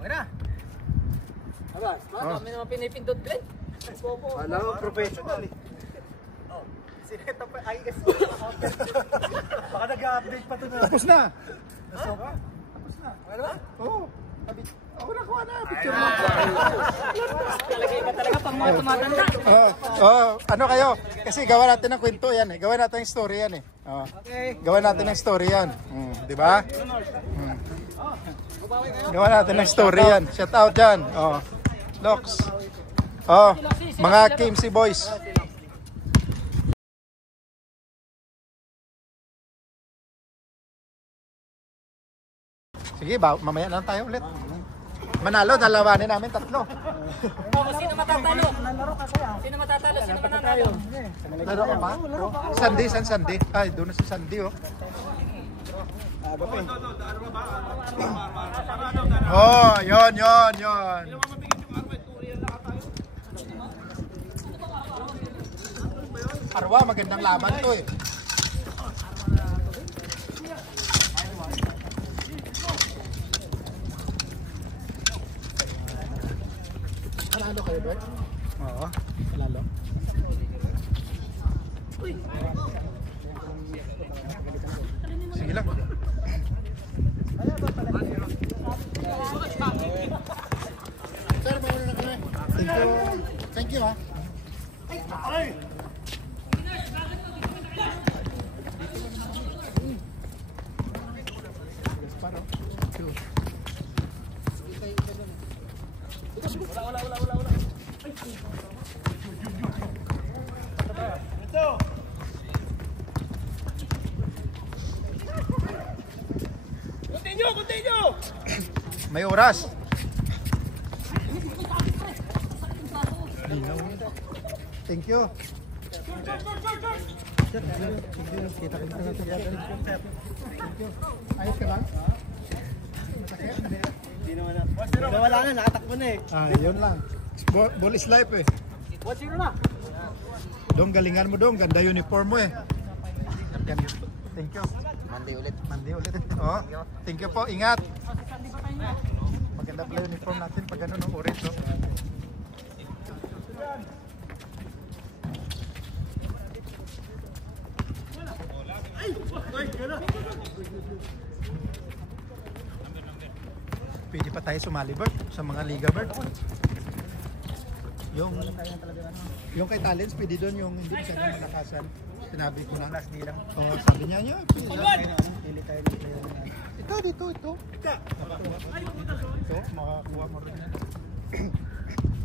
Okay na. Aba, kami naman pinipindot din. Wala ko, professional eh. Sineta pa IS. Baka nag-update pa ito na. Tapos na. Tapos na. Ano ba? Oo. Ako nakuha na. Picture mo. Talaga iba talaga pang mga tumatanda. Ano kayo? Kasi gawa natin ng kwento yan eh. Gawa natin ng story yan eh. Gawa natin ng story yan. Di ba? Gawa natin ng story yan. Shout out yan. Lox. Mga KMC boys. Sige, mamaya na tayo ulit. Manalo, dalawanin namin 3. Sino matatalo? Sino matatalo? Sino mananalo? Laro ka pa? Sunday, San Sunday. Ay, doon na si Sunday oh. Oh, yon. Arwa, magandang laban to eh. Panalo kayo, Bert? Oo. Panalo. Sige lang. Sir, mayroon na kami. Thank you ha. Continue! May oras. Thank you. Ayos ka lang? Wala na, nakatakbo na eh. Yun lang. Ball is life eh. 1-0 na. Dong, galingan mo dong. Ganda uniform mo eh. Thank you. Monday ulit. Thank you po. Ingat. Maganda pala uniform natin pag ano ng orange. No? Pwede pa tayo sumali, Bert, sa mga liga, Bert. Yung kay Talents, pwede doon yung hindi sa nakasan. Sinabi ko lang. Sabi niya, pili tayo dito. Ito. Ito, makakuha mo rin yan.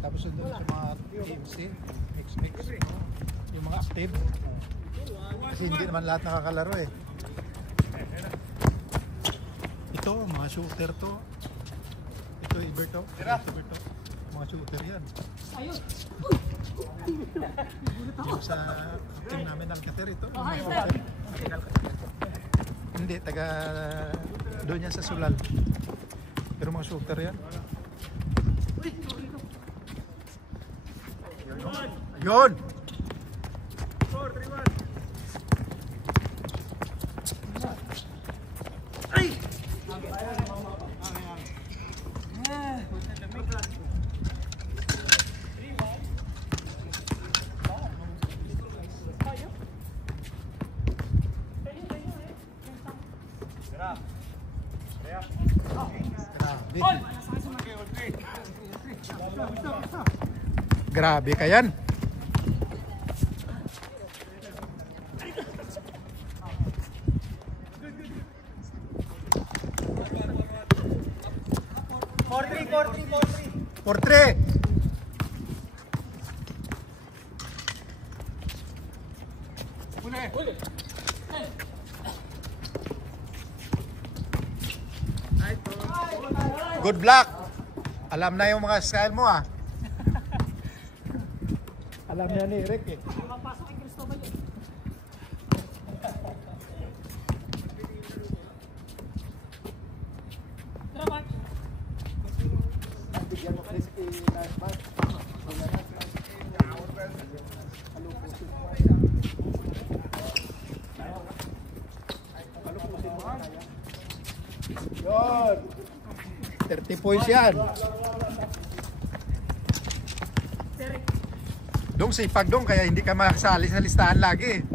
Tapos doon sa mga KMC, mix. Yung mga active. Kasi hindi naman lahat nakakalaro eh. Ito, mga shooter to. Ito, Iberto. Mga shooter yan. Yung sa team namin Alcater ito. Hindi, taga doon yan sa Sulal. Pero mga shooter yan. Yun! Grabe ka yan. For three. Good luck. Alam na yung mga style mo ah. Alam niya ni Eric eh. Mapasok ang Cristobal eh. Tara, Mark. Bigyan mo crispy last month. Yun. 30 points yan. Dong sipag dong, kaya hindi ka masali sa listahan lagi.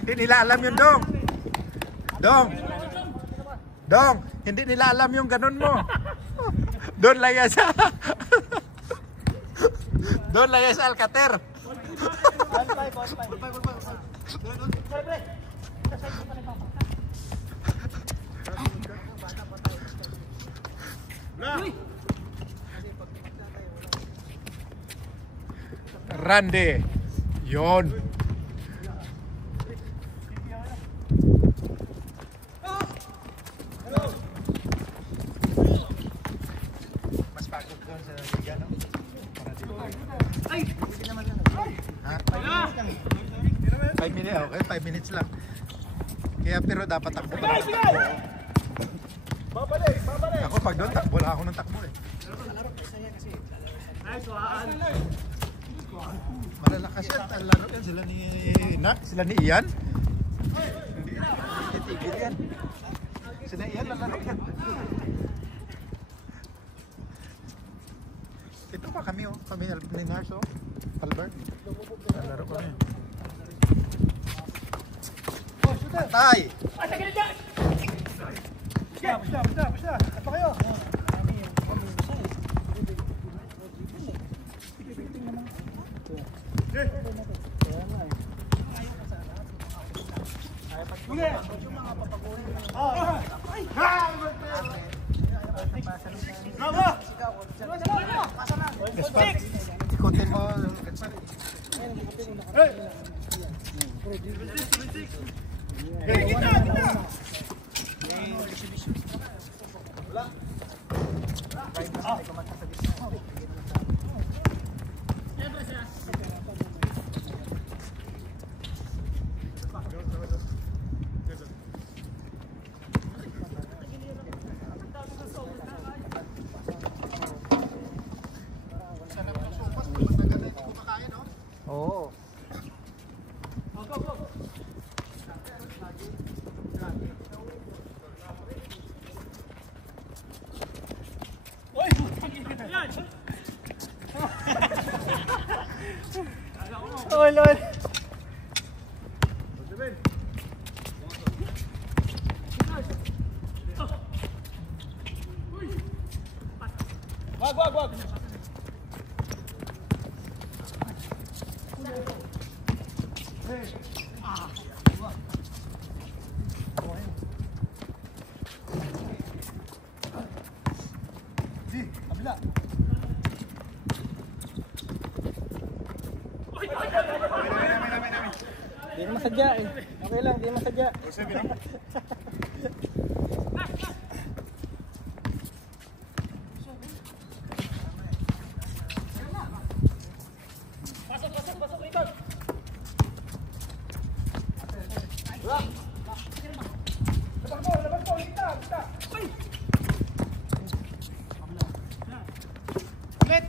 Hindi nila alam yun, Dong. Dong, hindi nila alam yung ganun mo. Doon laya sa Doon laya sa Alcater. Rande. Yon. Mas pagod doon sa liga, no? Ay! Ha? 5 minutes, okay, 5 minutes lang. Kaya pero dapat takbo pa. Babalik! Ako pag doon, takbo lang ako ng takbo eh. Malalakas yan, ang laro yan, sila ni Nat, sila ni Ian. Hindi titigil yan. Sila Ian, lalaro yan. Ito pa kami oh, kami ni Nars oh, Albert. Lalaro ko rin. Patay! Basta! Ato kayo! Ikutin mo. Oo. Oh, Lord! Wag! Kabila! Di naman sadya eh. Okay lang, di naman sadya. Pasok, Rico! Labas po, kita! Ulit!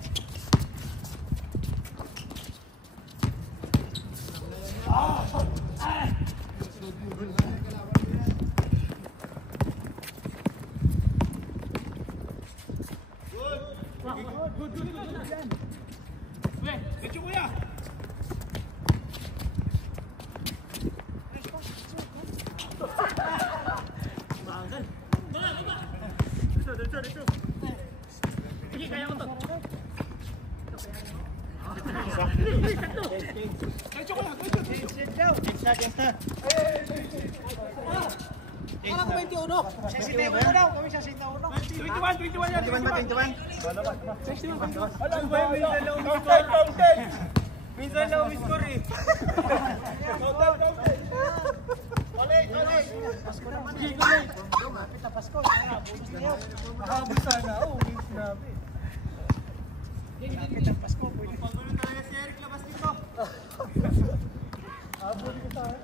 Parang 21. 21 daw. Kami siya 21. 21 ba? 21? Alam ba yung minsan lang umiscore? Minsan lang umiscore eh. Ulit! Pasko naman eh. Malapit na Pasko. Mahabot sana. Oo, sinabi. Malapit na Pasko. Pagpagulo talaga si Eric labas dito. Habot ko sana.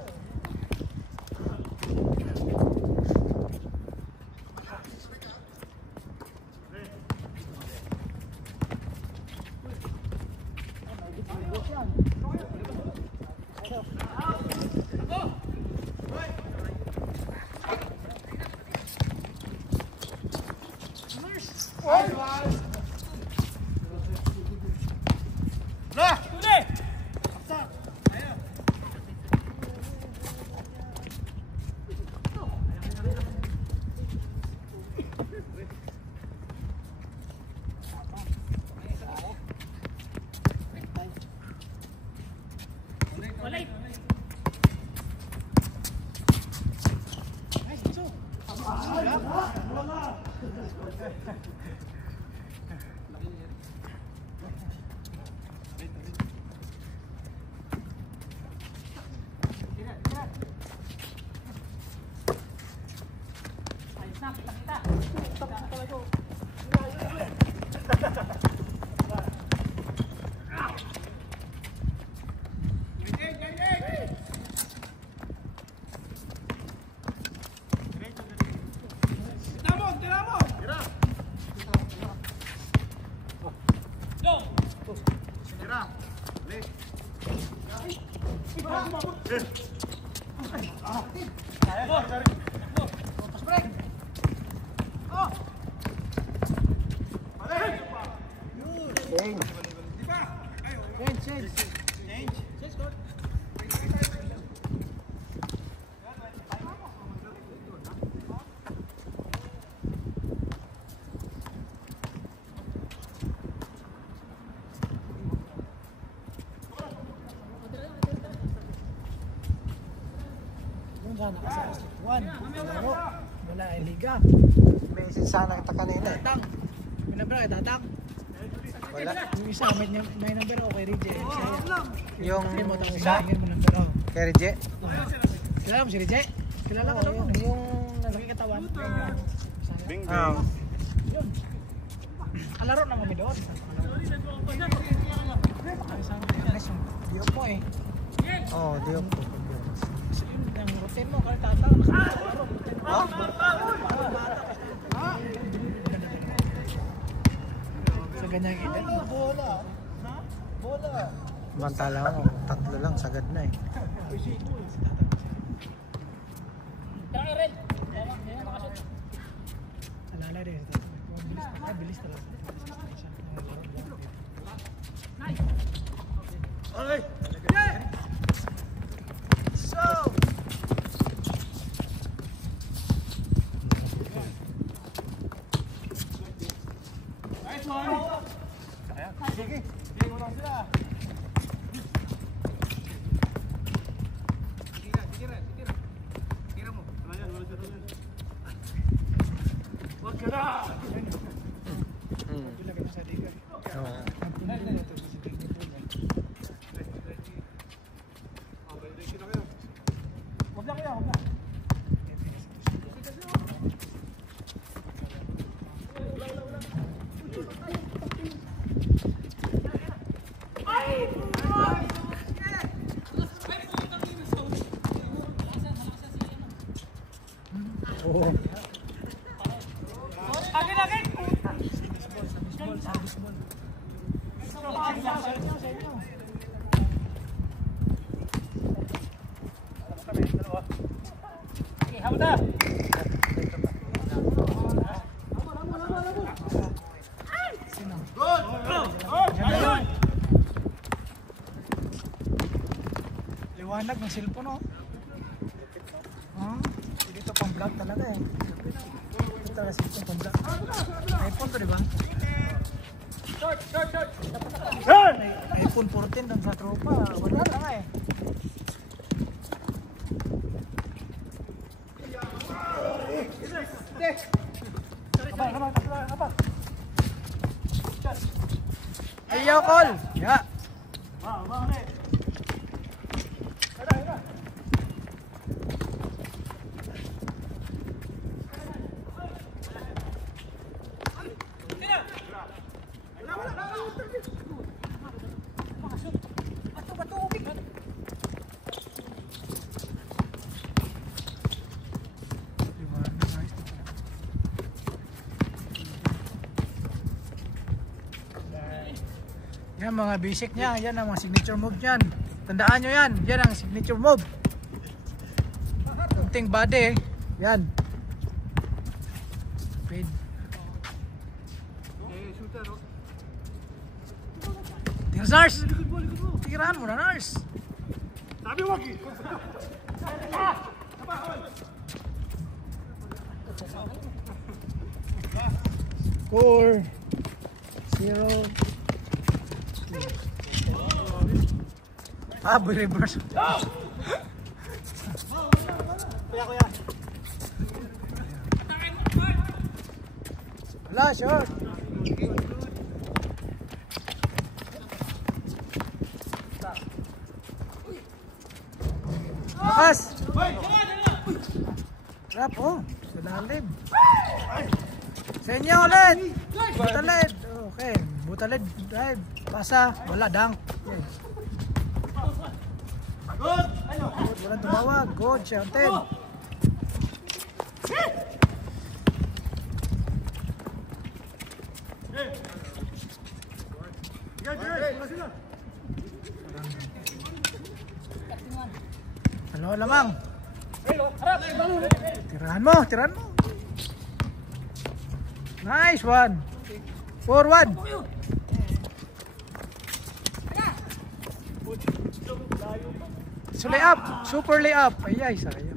Sana kasi Juan, laro, wala ay liga. May sana kita kanina. Tatang, may number kay Tatang. Wala. Yung isa, may number ako kay Rije. Yung Mo tapos isa, mo number ako. kay Rije. Kilala mo si Rije? Kilala ka naman. Yung Laki katawan. Bing Yun. Kalaro na kami doon. Diop mo eh. oh, Diop. Yung routine mo, kaya Tatang. Nakalaro. Sa ganyang edad. Bola. Mantala ko, 3 lang, sagad na eh. Alala rin. Bilis talaga. Liwanag ng cellphone oh. Dito pang vlog talaga eh. Dito talaga cellphone pang vlog. iPhone to diba? Short! iPhone 14 lang sa tropa. Wala lang eh. Kapag. Ayaw call! Ya! Yan mga basic niya, yan ang mga signature move niyan. Tandaan nyo yan, yan ang signature move. Kunting body, yan. Fade. Tingnan Nars! Tirahan mo na Nars! Sabi wag eh! Score 0. Ah, reverse. Kuya. Wala, short. Lakas. Rap, oh. Sa lalim. Sa inyo ulit. Butalid. Okay. Butalid. Drive. Pasa. Wala, dunk. Okay. Good. Walang tumawag. Good. Shantin. Ano lamang? Tirahan mo. Nice one. Forward. So lay up. Super lay up. Ay, sayang.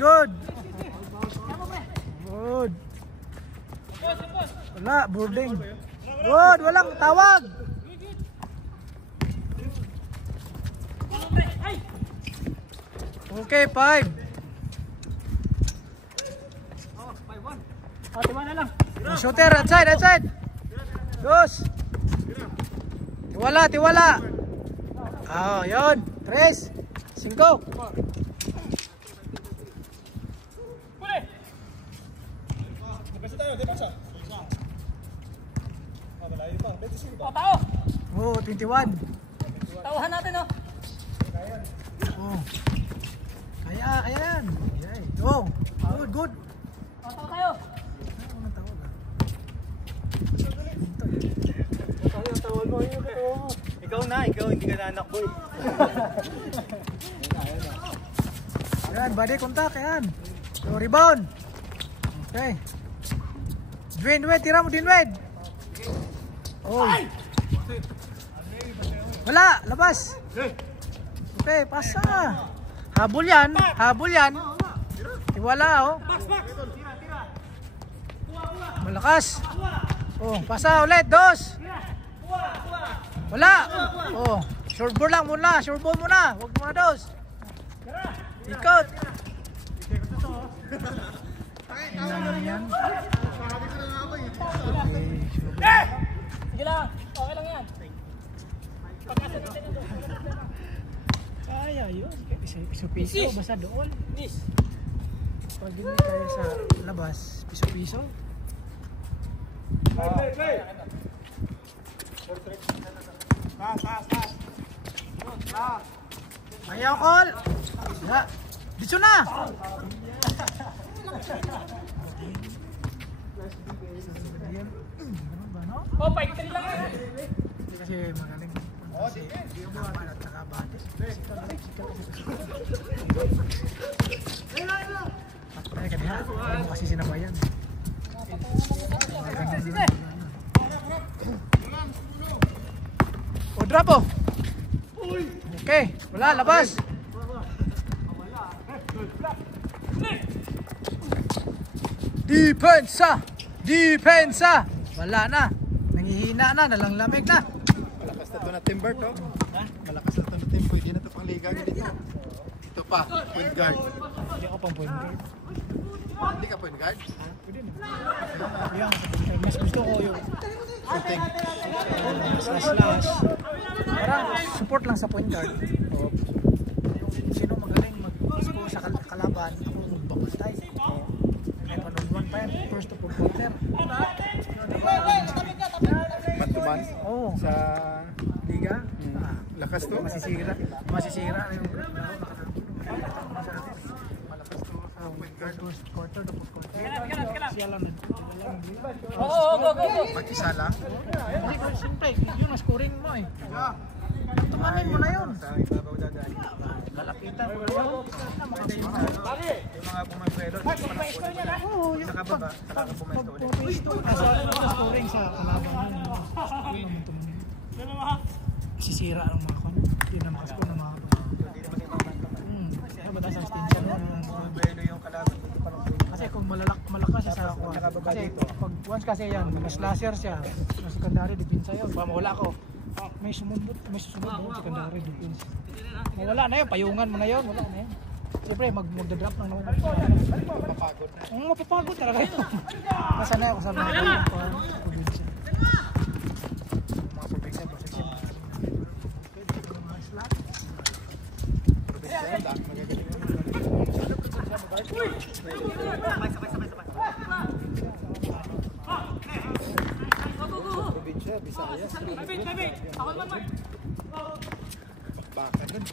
Good. Wala, boarding. Good, walang tawag. Okay, 5. Shooter, outside. Dos. Tiwala. Oh, yun. 3, 5. Oh, 21. Tawahan natin, oh. Oh. Kaya yan. Yay. Go. Good. Tawa kayo. Ikaw hindi ka na anak boy. Yan, body contact, yan. So, rebound. Okay. Dinwed, tira mo, Dinwed. Oh. Wala, labas. Okay, pasa. Habol yan. Tiwala, oh. Malakas. Oh, pasa ulit, dos. Wala. Oh, short ball lang muna, Huwag muna dos. Ikot. Yan. Sige lang. Okay lang yan. Kaya yun. Piso-piso, basta doon. Please. Pag hindi kaya sa labas, piso-piso. Ayaw, call. Dito na. Oh, 5-3 lang yan. Kasi magaling. Hindi mo naman at nakabatis. Ay, kaniha. Ano kasi sinabayan. O, drop o. Okay, wala, labas. Depensa. Wala na. Nangihina na, nalanglamig na. Malakas na ito na timber to. Malakas na ito na timber. Hindi na ito pang liga dito. Ito pa, point guard. Hindi ako pang point guard. Hindi ka point guard? Pwede na. Yan, mas gusto ko yung shooting. Slash. Parang support lang sa point guard. Sino magaling mag-score sa kalaban, ako magbakantay. May panunwan pa yan, first to fourth quarter. Man-to-man? Oo. Sa liga? Lakas to? Masisira na yung malakas to sa point guard. First quarter, the fourth quarter. Siya lang Go. Pag-isa lang? Siyempre, yun ang scoring mo eh. Tumanin mo na yun. Lalapitan mo na yun. Yung mga pumapwelo, sa kababa, sa kakapumento ulit. Scoring sa kalaban mo. Sisira ang mga kon. Hindi na makascore ng mga Hindi naman yung mga mataas ang extension mo. pumapwelo yung kalaban. Kasi kung pag malakas siya sa kuha. Kasi pag once kasi yan, slasher siya. Sa secondary depensa yun. Baka mawala ko. May susunod doon, secondary defense. Wala na yun, payungan mo na yun. Wala na yun. Siyempre, magdadrop ng naman. Mapapagod na. Mapapagod talaga yun. Nasanay ako sa mga probinsya. Mga probinsya, probinsya. Probinsya, Visayas. Baka dun.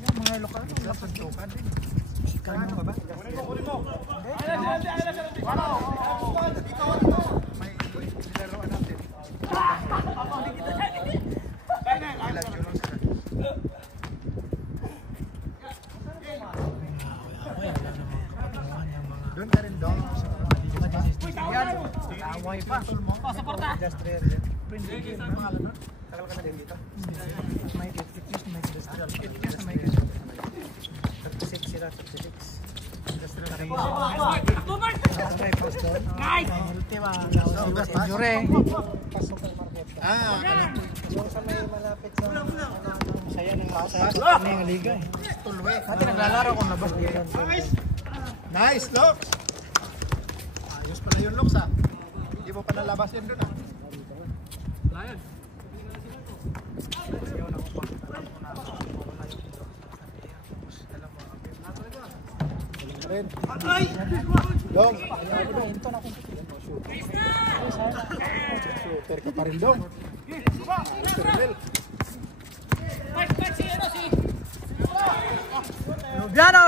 Yan, mga lokal. Sa suntukan din. Kano ba ba? May nilaruan natin. Ilan yun lang sila. Doon ka rin doon. Yan, away pa. Industrial. Tagal ka na din dito. May fitness, may industrial. Fitness, may 36 sila, 36. Industrial rin. Nice! Ultima, injury. Pasok ang market. So sa may malapit sa saya ng ng liga eh. Tulwe. Dati naglalaro kung labas dito. Nice, Lox! Ayos pala yung Lox, ha? Hindi mo pa nalabas yan doon, ha? Dong! Shooter ka pa rin, Dong. Lubiano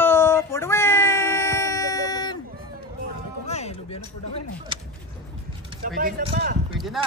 for the win! Sabi ko nga eh, Lubiano for the win eh. Pwede na.